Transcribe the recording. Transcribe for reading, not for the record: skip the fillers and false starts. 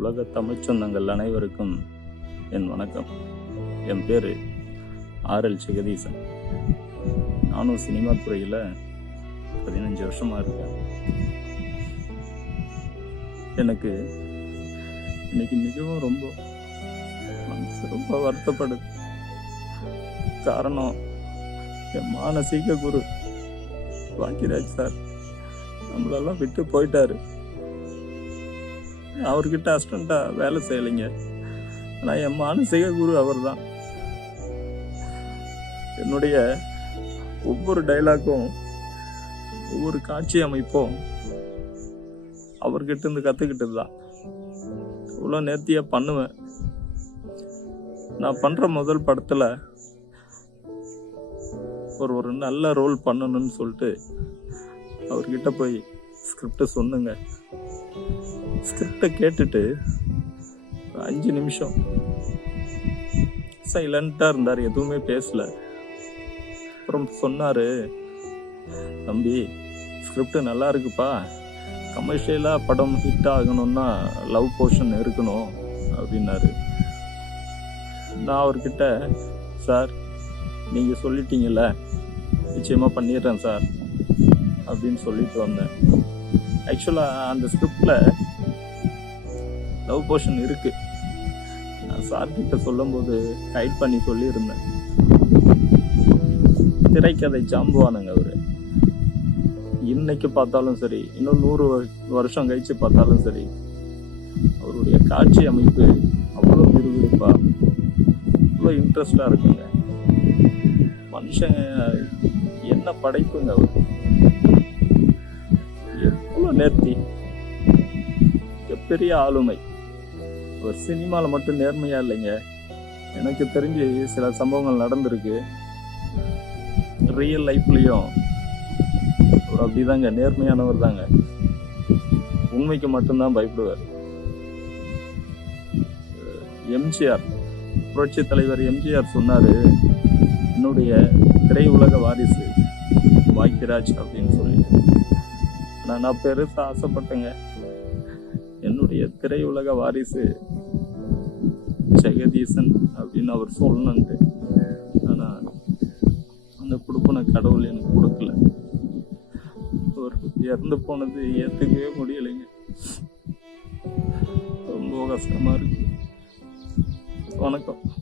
உலக தமிழ்ச் சொந்தங்கள் அனைவருக்கும் என் வணக்கம். என் பேர் ஆர்எல் ஜெகதீசன். நானும் சினிமா துறையில் 15 வருஷமாக இருக்கேன். எனக்கு இன்னைக்கு மிகவும் மனசு ரொம்ப வருத்தப்படுது. காரணம், என் மானசீக குரு பாக்கியராஜ் சார் நம்மளெல்லாம் விட்டு போயிட்டாரு. அவர்கிட்ட அசிஸ்டண்டா வேலை செய்யலைங்க. ஆனால் என் மானசீக குரு அவர் தான். என்னுடைய ஒவ்வொரு டைலாக்கும், ஒவ்வொரு காட்சி அமைப்பும் அவர்கிட்ட இருந்து கற்றுக்கிட்டது தான். இவ்வளோ நேர்த்தியாக பண்ணுவேன். நான் பண்ணுற முதல் படத்தில் ஒரு நல்ல ரோல் பண்ணணும்னு சொல்லிட்டு அவர்கிட்ட போய் ஸ்கிரிப்டை சொன்னுங்க. ஸ்கிரிப்டை கேட்டுட்டு 5 நிமிஷம் சைலண்டாக இருந்தார், எதுவுமே பேசல. அப்புறம் சொன்னார், தம்பி ஸ்கிரிப்ட் நல்லா இருக்குப்பா, கமர்ஷியலாக படம் ஹிட் ஆகணும்னா லவ் போர்ஷன் இருக்கணும் அப்படின்னாரு. நான் அவர்கிட்ட, சார் நீங்கள் சொல்லிட்டீங்கல்ல, நிச்சயமாக பண்ணிடுறேன் சார் அப்படின்னு சொல்லிட்டு வந்தேன். ஆக்சுவலாக அந்த ஸ்கிரிப்டில் லவ் போர்ஷன் இருக்கு. நான் சார்கிட்ட சொல்லும்போது கைட் பண்ணி சொல்லியிருந்தேன். திரைக்கதை ஜாம்புவானுங்க அவரு. இன்னைக்கு பார்த்தாலும் சரி, இன்னும் 100 வருஷம் கழிச்சு பார்த்தாலும் சரி, அவருடைய காட்சி அமைப்பு அவ்வளோ விறுவிறுப்பா, அவ்வளோ இன்ட்ரெஸ்டா இருக்குங்க. மனுஷங்க என்ன படைப்புங்க அவர். எவ்வளோ நேர்த்தி, பெரிய ஆளுமை. ஒரு சினிமாவில் மட்டும் நேர்மையா இல்லைங்க, எனக்கு தெரிஞ்சு சில சம்பவங்கள் நடந்திருக்கு. ரியல் லைஃப்லயும் அவர் அப்படிதாங்க, நேர்மையானவர் தாங்க. உண்மைக்கு மட்டும்தான் பயப்படுவார். எம்ஜிஆர், புரட்சி தலைவர் எம்ஜிஆர் சொன்னாரு, என்னுடைய திரையுலக வாரிசு பாக்கியராஜ் அப்படின்னு சொல்லிட்டு. நான் பெருசா ஆசைப்பட்டேங்க, என்னுடைய திரையுலக வாரிசு ஜெகதீசன் அப்படின்னு அவர் சொல்லணுன்ட்டு. ஆனா அந்த கொடுப்பன கடவுள் எனக்கு கொடுக்கல. அவர் இறந்து போனது ஏத்துக்கவே முடியலைங்க. ரொம்ப கஷ்டமா இருக்கு. வணக்கம்.